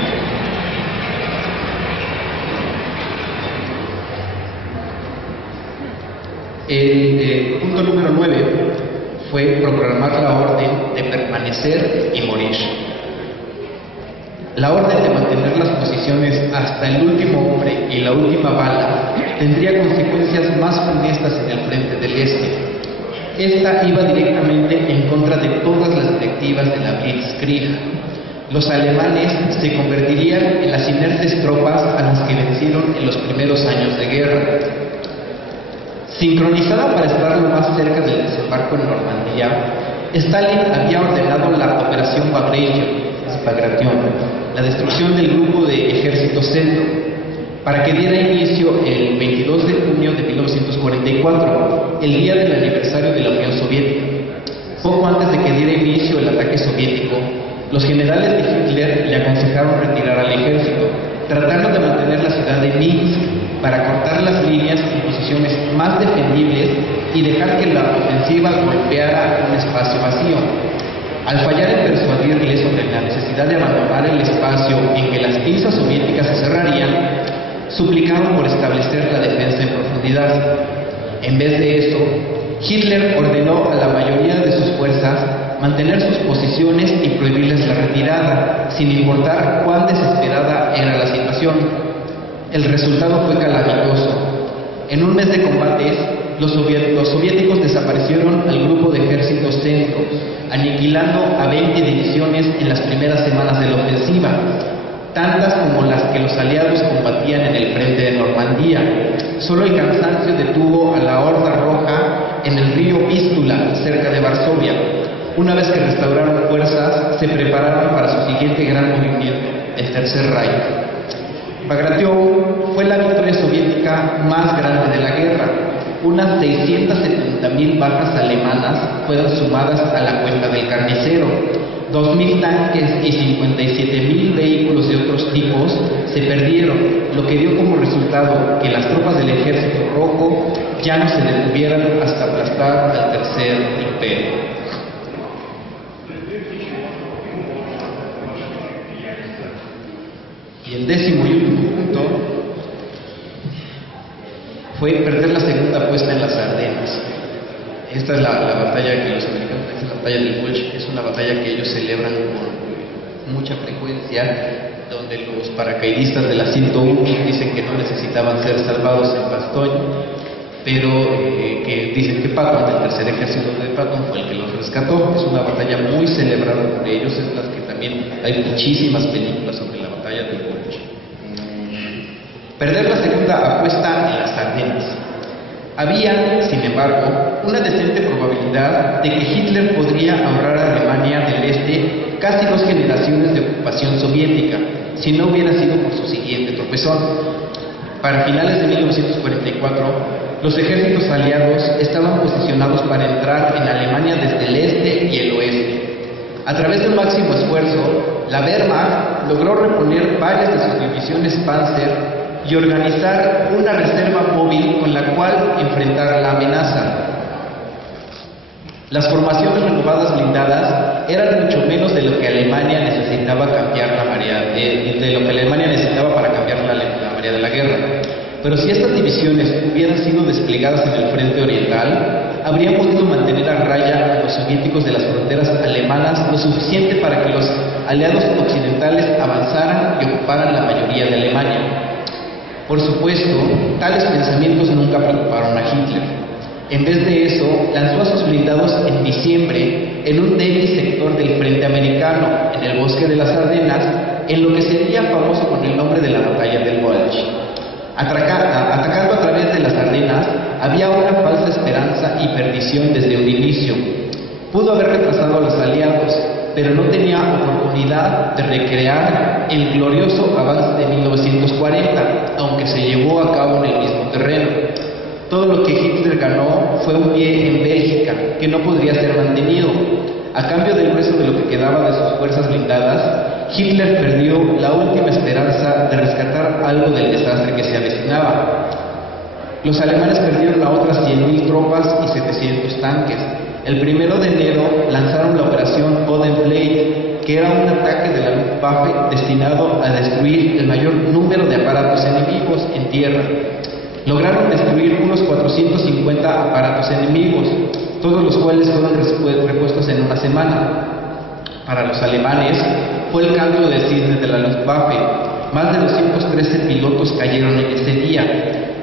El punto número 9 fue proclamar la orden de permanecer y morir. La orden de mantener las posiciones hasta el último hombre y la última bala tendría consecuencias más funestas en el frente del este. Esta iba directamente en contra de todas las directivas de la Blitzkrieg. Los alemanes se convertirían en las inertes tropas a las que vencieron en los primeros años de guerra. Sincronizada para estar lo más cerca del desembarco en Normandía, Stalin había ordenado la Operación Bagration, la destrucción del grupo de ejército centro, para que diera inicio el 22 de junio de 1944, el día del aniversario de la Unión Soviética. Poco antes de que diera inicio el ataque soviético, los generales de Hitler le aconsejaron retirar al ejército, tratando de mantener la ciudad de Minsk para cortar las líneas en posiciones más defendibles y dejar que la ofensiva golpeara un espacio vacío. Al fallar en persuadirle sobre la necesidad de abandonar el espacio en que las pinzas soviéticas se cerrarían, suplicaron por establecer la defensa en profundidad. En vez de eso, Hitler ordenó a la mayoría de sus fuerzas mantener sus posiciones y prohibirles la retirada, sin importar cuán desesperada era la situación. El resultado fue calamitoso. En un mes de combates, los soviéticos desaparecieron al grupo de ejército centro, aniquilando a 20 divisiones en las primeras semanas de la ofensiva, tantas como las que los aliados combatían en el frente de Normandía. Solo el cansancio detuvo a la Horda Roja en el río Vístula, cerca de Varsovia. Una vez que restauraron fuerzas, se prepararon para su siguiente gran movimiento, el Tercer Reich. Bagration fue la victoria soviética más grande de la guerra. Unas 670.000 bajas alemanas fueron sumadas a la cuenta del carnicero. 2.000 tanques y 57.000 vehículos de otros tipos se perdieron, lo que dio como resultado que las tropas del Ejército Rojo ya no se detuvieran hasta aplastar al Tercer Imperio. Y el 10º y último punto fue perder la segunda puesta en las Ardenas. Esta es la batalla que los americanos, esta es la batalla del Bulge, es una batalla que ellos celebran con mucha frecuencia, donde los paracaidistas de la 101 dicen que no necesitaban ser salvados en Bastogne, pero que dicen que Patton, el tercer ejército de Patton, fue el que los rescató. Es una batalla muy celebrada por ellos, es la que también hay muchísimas películas sobre la batalla del Bulge. Perder la segunda apuesta en las Ardenas. Había, sin embargo, una decente probabilidad de que Hitler podría ahorrar a Alemania del Este casi 2 generaciones de ocupación soviética, si no hubiera sido por su siguiente tropezón. Para finales de 1944, los ejércitos aliados estaban posicionados para entrar en Alemania desde el este y el oeste. A través de un máximo esfuerzo, la Wehrmacht logró reponer varias de sus divisiones Panzer y organizar una reserva móvil con la cual enfrentar la amenaza. Las formaciones renovadas blindadas eran mucho menos de lo que Alemania necesitaba cambiar la marea, de lo que Alemania necesitaba para cambiar la marea de la guerra. Pero si estas divisiones hubieran sido desplegadas en el frente oriental, habrían podido mantener a raya a los soviéticos de las fronteras alemanas lo suficiente para que los aliados occidentales avanzaran y ocuparan la mayoría de Alemania. Por supuesto, tales pensamientos nunca preocuparon a Hitler. En vez de eso, lanzó a sus blindados en diciembre en un débil sector del frente frente americano en el bosque de las Ardenas, en lo que sería famoso con el nombre de la batalla del Bulge. Atacando a través de las Ardenas, había una falsa esperanza y perdición desde un inicio. Pudo haber retrasado a los aliados, pero no tenía oportunidad de recrear el glorioso avance de 1940, aunque se llevó a cabo en el mismo terreno. Todo lo que Hitler ganó fue un pie en Bélgica, que no podría ser mantenido. A cambio del grueso de lo que quedaba de sus fuerzas blindadas, Hitler perdió la última esperanza de rescatar algo del desastre que se avecinaba. Los alemanes perdieron a otras 100.000 tropas y 700 tanques. El 1 de enero lanzaron la operación Bodenplatte, que era un ataque de la Luftwaffe destinado a destruir el mayor número de aparatos enemigos en tierra. Lograron destruir unos 450 aparatos enemigos, todos los cuales fueron repuestos en una semana. Para los alemanes fue el cambio de cisne de la Luftwaffe. Más de 213 pilotos cayeron en ese día,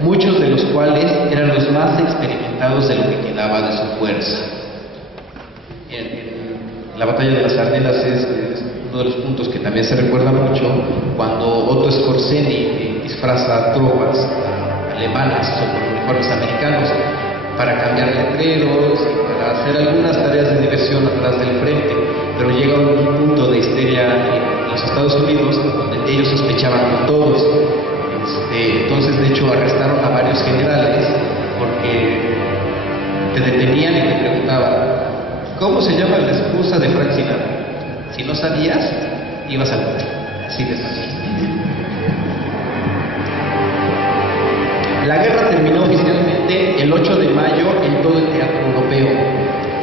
muchos de los cuales eran los más experimentados de lo que quedaba de su fuerza. La batalla de las Ardenas es uno de los puntos que también se recuerda mucho cuando Otto Skorzeny disfraza tropas alemanas o con uniformes americanos para cambiar letreros y para hacer algunas tareas de diversión atrás del frente, pero llega un punto de histeria en los Estados Unidos donde ellos sospechaban con todos. Entonces, de hecho, arrestaron a varios generales porque te detenían y te preguntaban: ¿cómo se llama la esposa de Frank Sinatra? Si no sabías, ibas a morir. Así de fácil. La guerra terminó oficialmente el 8 de mayo en todo el teatro europeo.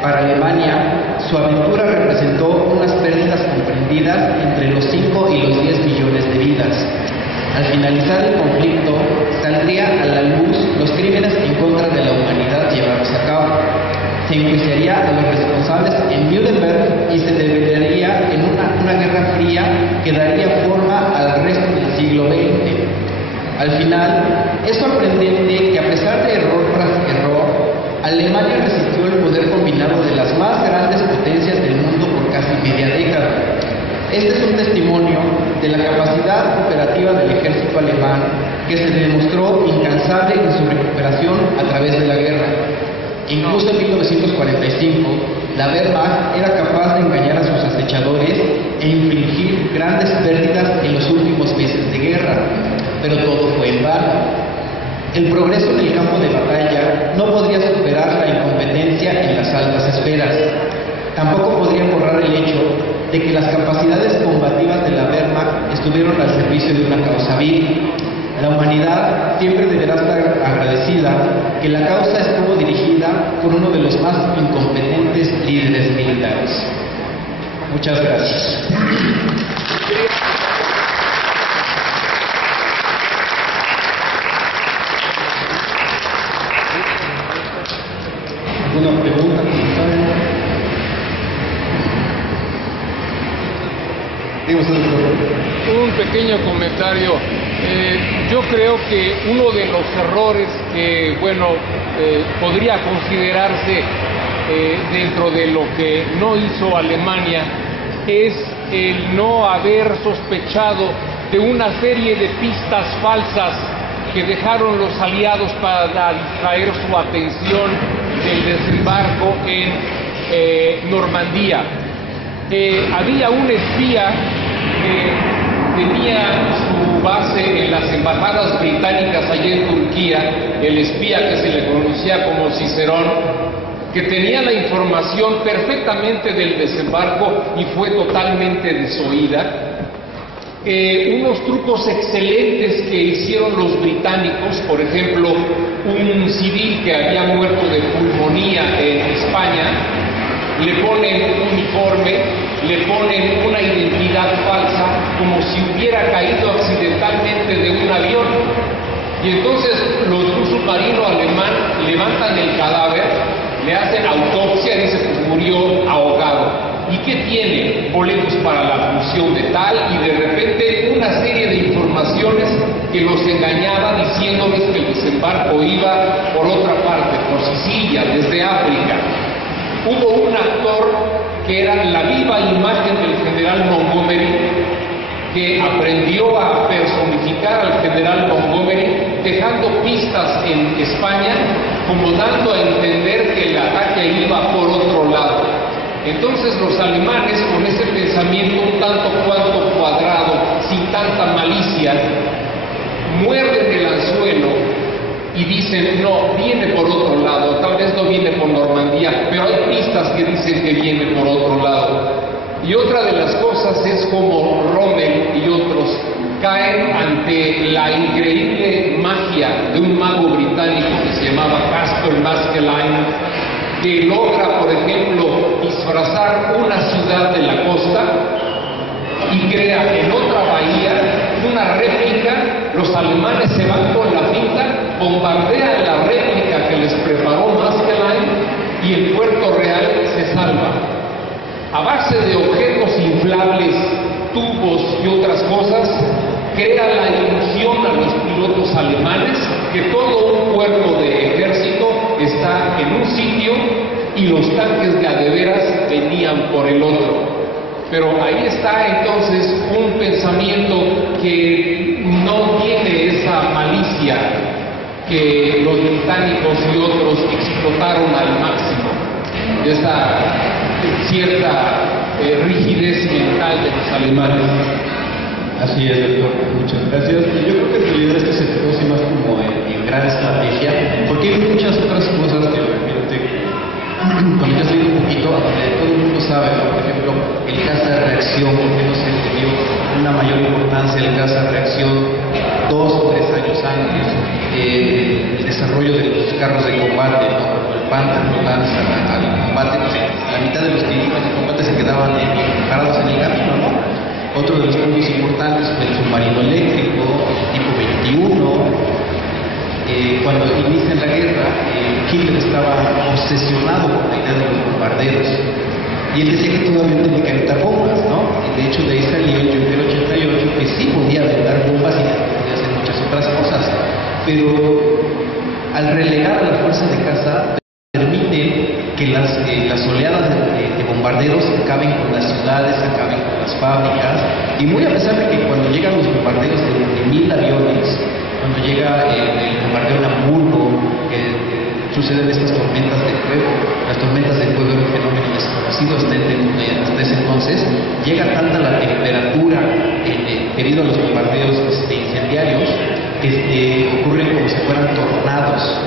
Para Alemania, su aventura representó unas pérdidas comprendidas entre los 5 y los 10 millones de vidas. Al finalizar el conflicto, saldría a la luz los crímenes en contra de la humanidad llevados a cabo. Se enjuiciaría a los responsables en Nuremberg y se debería en una guerra fría que daría forma al resto del siglo XX. Al final, es sorprendente que a pesar de error tras error, Alemania resistió el poder combinado de las más grandes potencias del mundo por casi media década. Este es un testimonio de la capacidad operativa del ejército alemán, que se demostró incansable en su recuperación a través de la guerra. Incluso en 1945, la Wehrmacht era capaz de engañar a sus acechadores e infligir grandes pérdidas en los últimos meses de guerra, pero todo fue en vano. El progreso en el campo de batalla no podría superar la incompetencia en las altas esferas. Tampoco podría borrar el hecho de que las capacidades combativas de la Wehrmacht estuvieron al servicio de una causa vil. La humanidad siempre deberá estar agradecida que la causa estuvo dirigida por uno de los más incompetentes líderes militares. Muchas gracias. ¿Alguna pregunta, comentario? Un pequeño comentario. Yo creo que uno de los errores que, podría considerarse dentro de lo que no hizo Alemania es el no haber sospechado de una serie de pistas falsas que dejaron los aliados para distraer su atención del desembarco en Normandía. Había un espía que tenía su base en las embajadas británicas allá en Turquía, el espía que se le conocía como Cicerón, que tenía la información perfectamente del desembarco y fue totalmente desoída. Unos trucos excelentes que hicieron los británicos, por ejemplo, un civil que había muerto de pulmonía en España, le ponen un uniforme, le ponen una identidad falsa, como si hubiera caído accidentalmente de un avión. Y entonces los de un submarino alemán levantan el cadáver, le hacen autopsia y dicen pues murió ahogado. ¿Y qué tiene? Boletos para la función de tal, y de repente una serie de informaciones que los engañaba diciéndoles que el desembarco iba por otra parte, por Sicilia, desde África. Hubo un actor que era la viva imagen del general Montgomery, que aprendió a personificar al general Montgomery, dejando pistas en España, como dando a entender que el ataque iba por otro lado. Entonces los alemanes, con ese pensamiento un tanto cuanto cuadrado, sin tanta malicia, muerden el anzuelo y dicen, no, viene por otro lado, tal vez no viene por Normandía, pero hay pistas que dicen que viene por otro lado. Y otra de las cosas es como Rommel y otros caen ante la increíble magia de un mago británico que se llamaba Casper Maskelyne, que logra, por ejemplo, disfrazar una ciudad de la costa y crea en otra bahía una réplica. Los alemanes se van con la finta, bombardean la réplica que les preparó Maskelyne y el Puerto Real se salva. A base de objetos inflables, tubos y otras cosas, crea la ilusión a los pilotos alemanes que todo un cuerpo de ejército está en un sitio y los tanques de a de veras venían por el otro. Pero ahí está entonces un pensamiento que no tiene esa malicia que los británicos y otros explotaron al máximo, esa cierta rigidez mental de los alemanes. Así es, doctor, muchas gracias. Yo creo que en realidad esto se conoce más como en gran estrategia, porque hay muchas otras cosas que realmente, cuando ya estoy un poquito, todo el mundo sabe, ¿no? Por ejemplo, el caza de reacción, porque no se le dio una mayor importancia al caza de reacción 2 o 3 años antes, el desarrollo de los carros de combate, ¿no? Cuando el Panther lo lanza al combate, pues, la mitad de los que iban de combate se quedaban parados en el camino, ¿no? Otro de los puntos importantes fue el submarino eléctrico, tipo 21. Cuando inicia la guerra, Hitler estaba obsesionado con la idea de los bombarderos. Y él decía que todavía tenía que aventar bombas, ¿no? Y de hecho de ahí salió el Junkers 88, que sí podía aventar bombas y podía hacer muchas otras cosas. Pero al relegar a la fuerza de caza, permite que las oleadas de bombarderos acaben con las ciudades, acaben con las fábricas, y muy a pesar de que cuando llegan los bombarderos de 1000 aviones, cuando llega el bombardeo en Hamburgo, suceden estas tormentas de fuego. Las tormentas de fuego era un fenómeno desconocido hasta ese entonces. Llega tanta la temperatura debido a los bombardeos incendiarios que ocurren como si fueran tornados.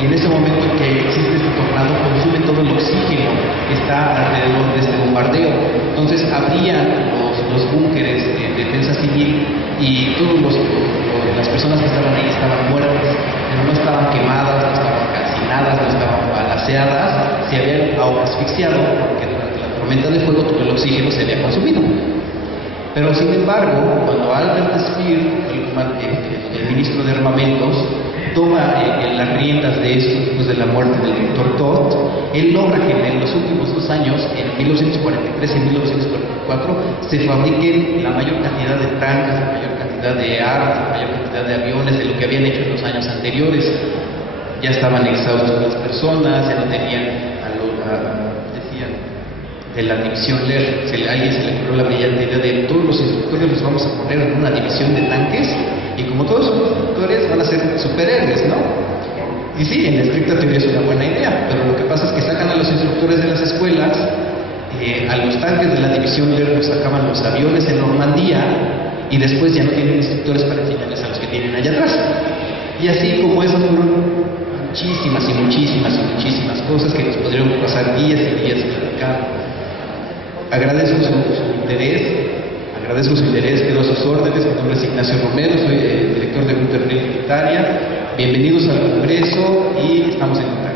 Y en ese momento en que existe este tornado, consume todo el oxígeno que está alrededor de este bombardeo. Entonces abrían los búnkeres de defensa civil y todas las personas que estaban ahí estaban muertas, pero no estaban quemadas, no estaban calcinadas, no estaban balaceadas, se habían asfixiado porque durante la tormenta de fuego todo el oxígeno se había consumido. Pero sin embargo, cuando Albert Speer, el ministro de armamentos, toma las riendas de esto después de la muerte del doctor Todt, él logra que en los últimos 2 años, en 1943 y 1944, se fabriquen la mayor cantidad de tanques, la mayor cantidad de armas, la mayor cantidad de aviones de lo que habían hecho en los años anteriores. Ya estaban exhaustas las personas, ya no tenían decían, de la división Lehr, a alguien se le ocurrió la brillante idea de todos los instructores los vamos a poner en una división de tanques, y como todos son instructores van a ser superhéroes, ¿no? Y sí, en estricta teoría es una buena idea, pero lo que pasa es que sacan a los instructores de las escuelas, a los tanques de la división Lehr los sacaban los aviones en Normandía, y después ya no tienen instructores para enseñarles a los que tienen allá atrás. Y así como esas fueron muchísimas y muchísimas y muchísimas cosas que nos podrían pasar días y días platicando. Agradezco su interés, quedo a sus órdenes. Mi nombre es Ignacio Romero, soy el director de Gunter Free Militaria. Bienvenidos al Congreso y estamos en contacto.